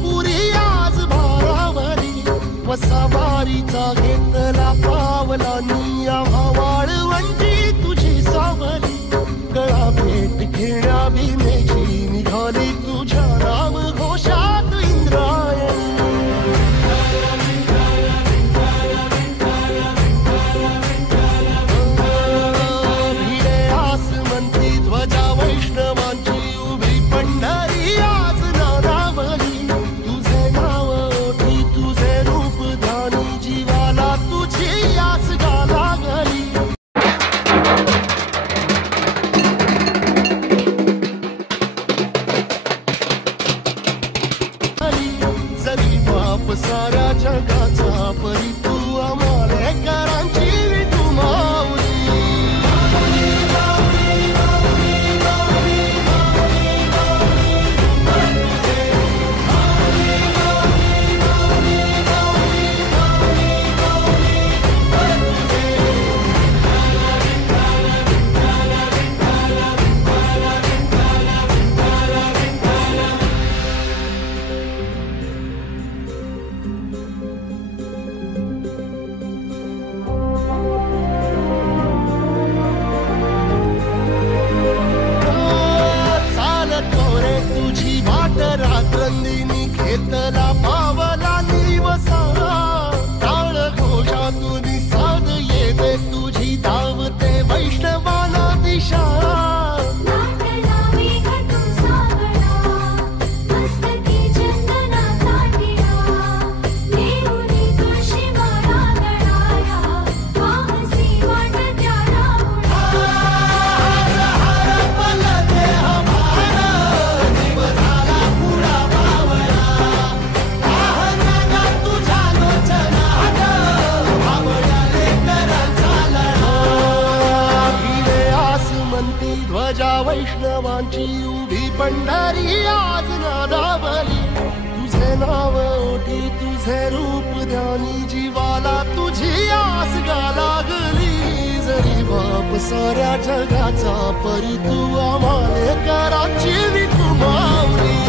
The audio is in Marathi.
पुरी आज भारावरी वसावारीचा घेतला पावला निया वाळवंटी तुझी सावली गळा भेट घेण्या भीमेची निघाली तुझ्या राम घोषात इंद्रायणी भिडे आसमंती ध्वजा वैष्णवांची उभी पंढरी आज नारावली तुझे नाव ओठी तुझे रूप ध्यानी जीवाला तुझी आस गा लागली जरी बाप साऱ्या जगाचा परी तू आमालेकरांची विठू माऊली रात्रंदिनी घेतला पावला निवसा टाळ घोषातून साध येते तुझी धावते वैष्णवाला दिशा ध्वजा वैष्णवांची उभी पंढरी आज नादावली तुझे नाव ओठी तुझे रूप ध्यानी जीवाला तुझी आस गा लागली जरी बाप साऱ्या जगाचा परी तू आमालेकरांची विठू माऊली